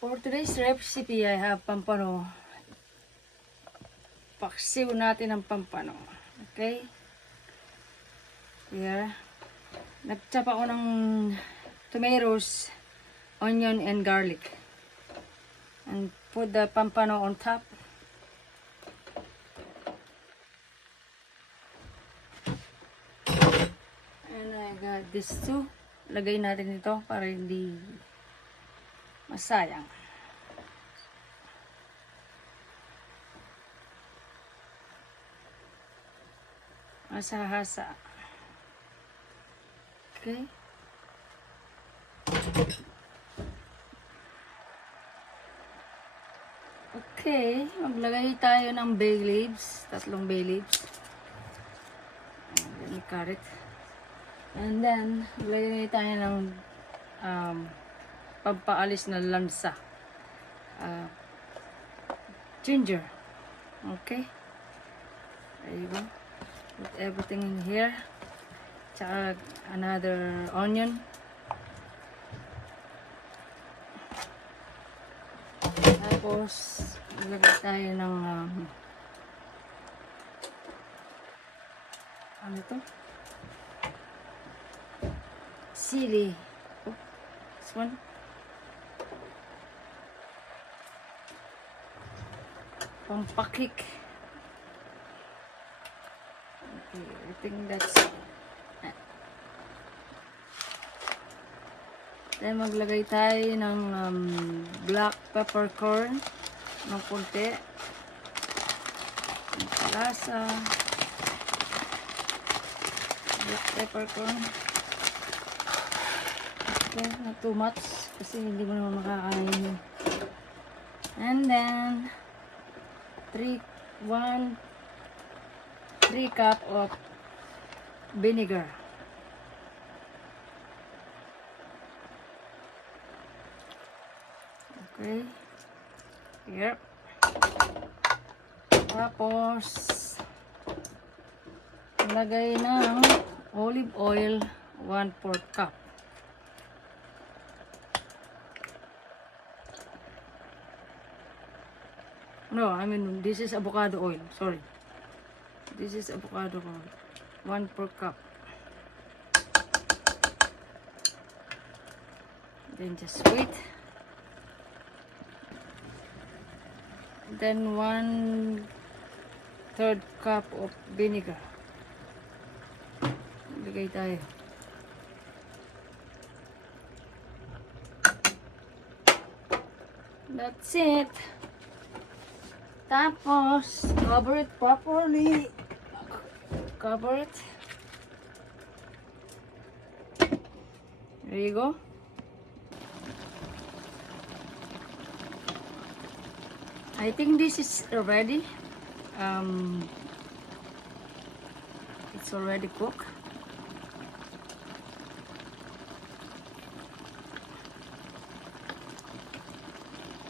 For today's recipe, I have pampano. Paksiw natin ang pampano. Okay? Here. Nag-chop ako ng tomatoes, onion, and garlic. And put the pampano on top. And I got this too. Lagay natin ito para hindi masayang. Hasa-hasa. Okay. Okay, maglagay tayo ng bay leaves, 3 bay leaves. Let me cut it. And then, maglagay tayo ng pampaalis na lansa. Ginger. Okay. There you go. Put everything in here. Tsaka another onion. Tapos, maglagay tayo ng ano ito? Sili. Oh, this one. Pampakik. Okay, I think that's then maglagay tayo ng black peppercorn ng konti, lasa, black peppercorn. Okay, not too much kasi hindi mo naman makakain. And then 3 cup of vinegar. Okay. Here. Tapos lagay ng olive oil 1/4 cup. No, I mean this is avocado oil. Sorry. This is avocado oil. 1/4 cup. Then just wait. Then 1/3 cup of vinegar. Lagay tayo. That's it. Tapos, cover it properly. Cover it. There you go. I think this is ready. It's already cooked.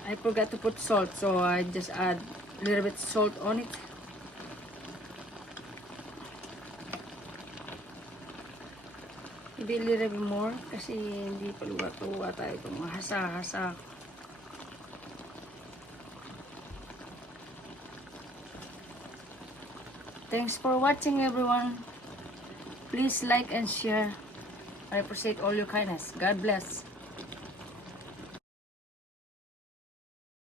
I forgot to put salt, so I just add a little bit salt on it. Maybe a little bit more kasi hindi pa luwa-luwa tayo itong hasa-hasa. Thanks for watching, everyone. Please like and share. I appreciate all your kindness. God bless.